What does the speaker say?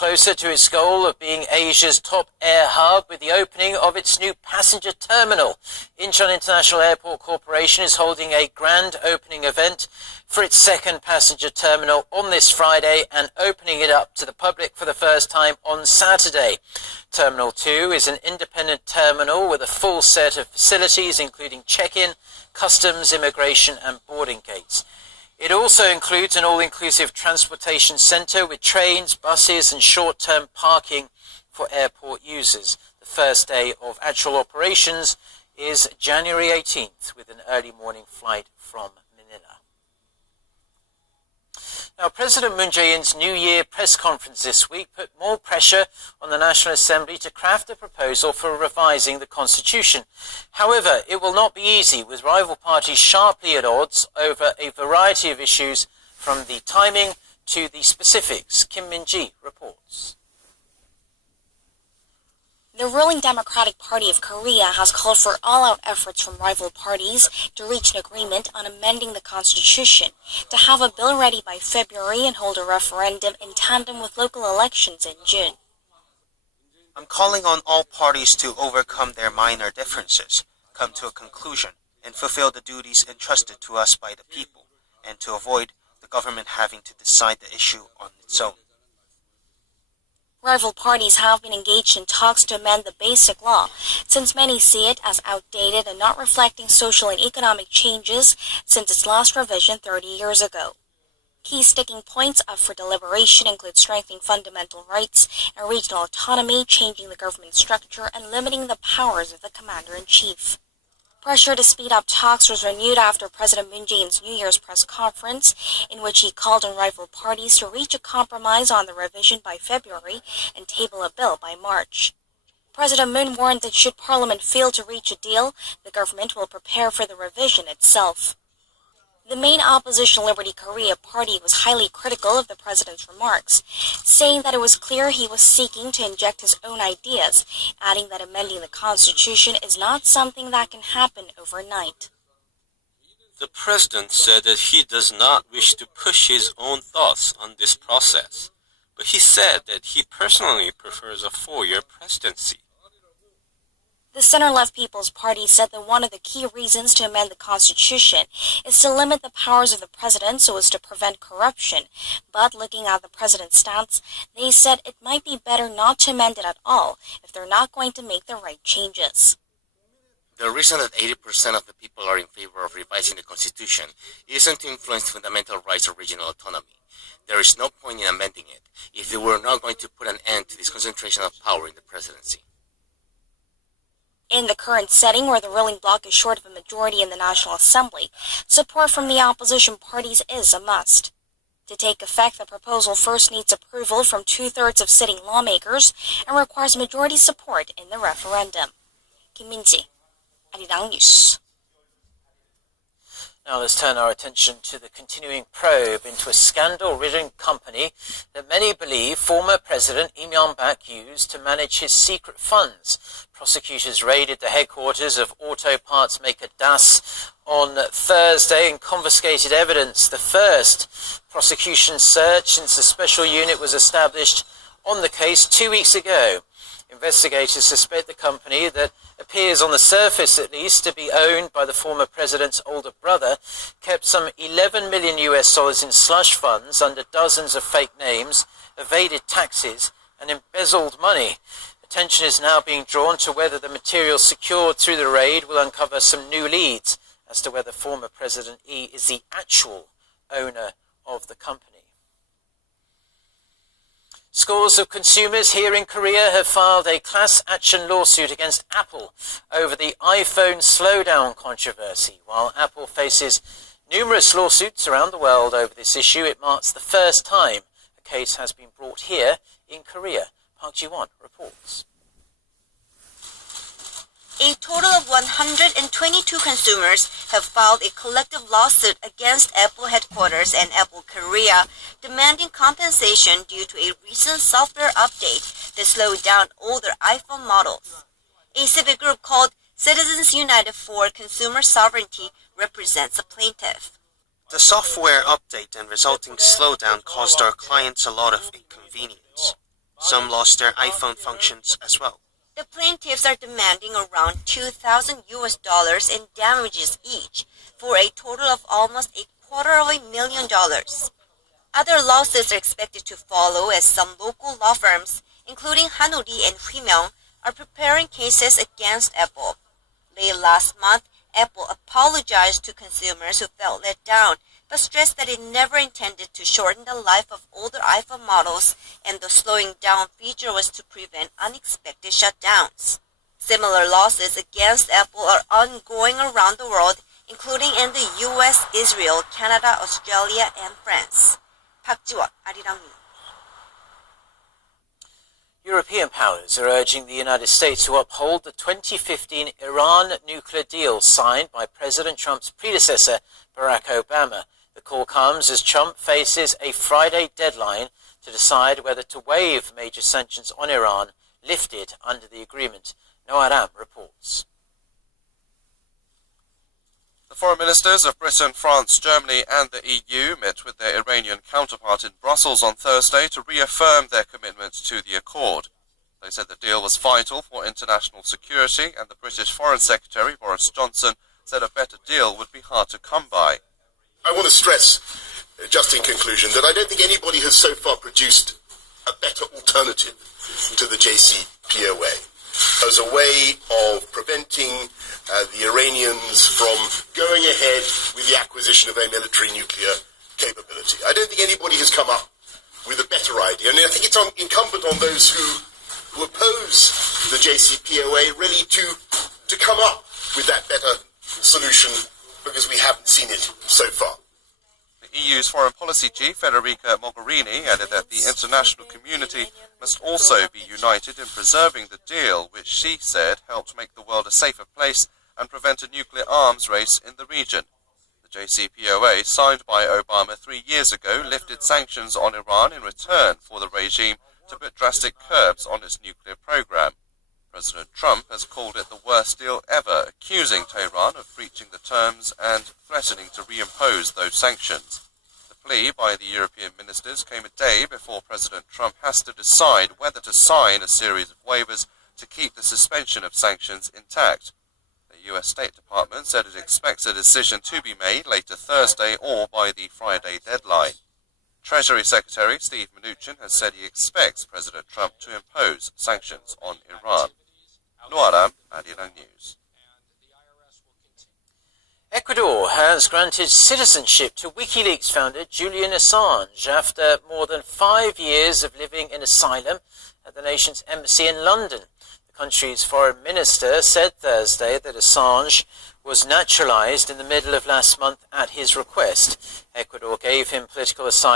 closer to its goal of being Asia's top air hub with the opening of its new passenger terminal. Incheon International Airport Corporation is holding a grand opening event for its second passenger terminal on this Friday and opening it up to the public for the first time on Saturday. Terminal 2 is an independent terminal with a full set of facilities including check-in, customs, immigration and boarding gates. It also includes an all-inclusive transportation centre with trains, buses and short-term parking for airport users. The first day of actual operations is January 18th with an early morning flight from Manila. Now, President Moon Jae-in's New Year press conference this week put more pressure on the National Assembly to craft a proposal for revising the Constitution. However, it will not be easy, with rival parties sharply at odds over a variety of issues, from the timing to the specifics. Kim Min-ji reports. The ruling Democratic Party of Korea has called for all-out efforts from rival parties to reach an agreement on amending the Constitution, to have a bill ready by February and hold a referendum in tandem with local elections in June. I'm calling on all parties to overcome their minor differences, come to a conclusion, and fulfill the duties entrusted to us by the people, and to avoid the government having to decide the issue on its own. Rival parties have been engaged in talks to amend the basic law, since many see it as outdated and not reflecting social and economic changes since its last revision 30 years ago. Key sticking points up for deliberation include strengthening fundamental rights and regional autonomy, changing the government structure, and limiting the powers of the commander-in-chief. Pressure to speed up talks was renewed after President Moon Jae-in's New Year's press conference, in which he called on rival parties to reach a compromise on the revision by February and table a bill by March. President Moon warned that should Parliament fail to reach a deal, the government will prepare for the revision itself. The main opposition Liberty Korea party was highly critical of the president's remarks, saying that it was clear he was seeking to inject his own ideas, adding that amending the Constitution is not something that can happen overnight. The president said that he does not wish to push his own thoughts on this process, but he said that he personally prefers a 4-year presidency. The center-left People's Party said that one of the key reasons to amend the Constitution is to limit the powers of the president so as to prevent corruption. But looking at the president's stance, they said it might be better not to amend it at all if they're not going to make the right changes. The reason that 80% of the people are in favor of revising the Constitution isn't to influence fundamental rights or regional autonomy. There is no point in amending it if they were not going to put an end to this concentration of power in the presidency. In the current setting, where the ruling bloc is short of a majority in the National Assembly, support from the opposition parties is a must. To take effect, the proposal first needs approval from 2/3 of sitting lawmakers and requires majority support in the referendum. Kim Min-ji, Arirang News. Now let's turn our attention to the continuing probe into a scandal-ridden company that many believe former President Lee Myung-bak used to manage his secret funds. Prosecutors raided the headquarters of auto parts maker Das on Thursday and confiscated evidence. The first prosecution search since the special unit was established on the case 2 weeks ago. Investigators suspect the company, that appears on the surface at least to be owned by the former president's older brother, kept some $11 million in slush funds under dozens of fake names, evaded taxes, and embezzled money. Attention is now being drawn to whether the materials secured through the raid will uncover some new leads as to whether former President Lee is the actual owner of the company. Scores of consumers here in Korea have filed a class action lawsuit against Apple over the iPhone slowdown controversy. While Apple faces numerous lawsuits around the world over this issue, it marks the first time a case has been brought here in Korea. Park Ji-won reports. A total of 122 consumers have filed a collective lawsuit against Apple headquarters and Apple Korea, demanding compensation due to a recent software update that slowed down older iPhone models. A civic group called Citizens United for Consumer Sovereignty represents a plaintiff. The software update and resulting slowdown caused our clients a lot of inconvenience. Some lost their iPhone functions as well. The plaintiffs are demanding around $2,000 in damages each, for a total of almost $250,000. Other lawsuits are expected to follow as some local law firms, including Hanori and Huimyeong, are preparing cases against Apple. Late last month, Apple apologized to consumers who felt let down, but stressed that it never intended to shorten the life of older iPhone models, and the slowing down feature was to prevent unexpected shutdowns. Similar lawsuits against Apple are ongoing around the world, including in the US, Israel, Canada, Australia, and France. 박지원, 아리랑 뉴스. European powers are urging the United States to uphold the 2015 Iran nuclear deal signed by President Trump's predecessor, Barack Obama. The call comes as Trump faces a Friday deadline to decide whether to waive major sanctions on Iran lifted under the agreement. Noah Ram reports. The foreign ministers of Britain, France, Germany and the EU met with their Iranian counterpart in Brussels on Thursday to reaffirm their commitment to the accord. They said the deal was vital for international security, and the British Foreign Secretary, Boris Johnson, said a better deal would be hard to come by. I want to stress, just in conclusion, that I don't think anybody has so far produced a better alternative to the JCPOA as a way of preventing the Iranians from going ahead with the acquisition of their military nuclear capability. I don't think anybody has come up with a better idea, and I think it's incumbent on those who oppose the JCPOA really to come up with that better solution, because we haven't seen it so far. The EU's foreign policy chief, Federica Mogherini, added that the international community must also be united in preserving the deal, which she said helped make the world a safer place and prevent a nuclear arms race in the region. The JCPOA, signed by Obama 3 years ago, lifted sanctions on Iran in return for the regime to put drastic curbs on its nuclear program. President Trump has called it the worst deal ever, accusing Tehran of breaching the terms and threatening to reimpose those sanctions. The plea by the European ministers came a day before President Trump has to decide whether to sign a series of waivers to keep the suspension of sanctions intact. The US State Department said it expects a decision to be made later Thursday or by the Friday deadline. Treasury Secretary Steve Mnuchin has said he expects President Trump to impose sanctions on Iran. Noaram, Arirang News. Ecuador has granted citizenship to WikiLeaks founder Julian Assange after more than 5 years of living in asylum at the nation's embassy in London. The country's foreign minister said Thursday that Assange was naturalized in the middle of last month at his request. Ecuador gave him political asylum